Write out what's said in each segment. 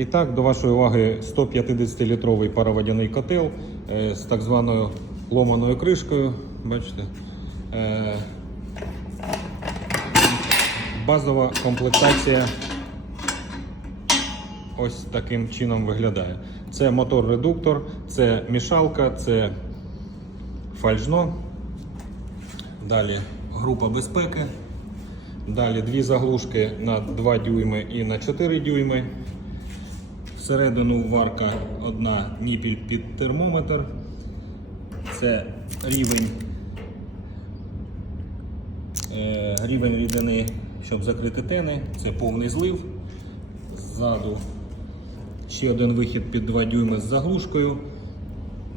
І так, до вашої уваги 150-літровий пароводяний котел е, з так званою ломаною кришкою. Бачите? Е, Базова комплектація ось таким чином виглядає. Це мотор-редуктор, це мішалка, це фальжно. Далі група безпеки. Далі дві заглушки на 2 дюйми і на 4 дюйми. Всередину варка одна ніпіль під термометр. Це рівень, е, рівень рідини, щоб закрити тени. Це повний злив. Ззаду ще один вихід під 2 дюйми з заглушкою.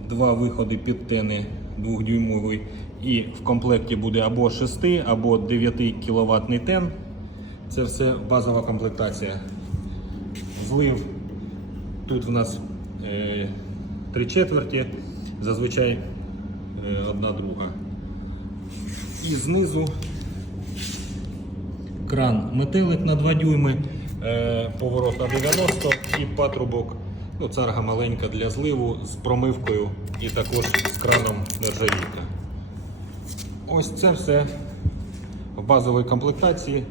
Два виходи під тени 2-дюймовий. І в комплекті буде або 6, або 9 кВт тен. Це все базова комплектація. Злив Тут в нас е, три четверті, зазвичай е, одна друга. І знизу кран метелик на 2 дюйми, е, поворот на 90 і патрубок. Ну, царга маленька для зливу з промивкою і також з краном нержавійка. Ось це все в базовій комплектації.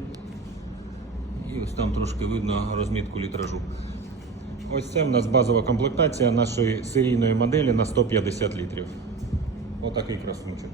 І ось там трошки видно розмітку літражу. Ось це в нас базова комплектація нашої серійної моделі на 150 літрів. Отакий красунчик.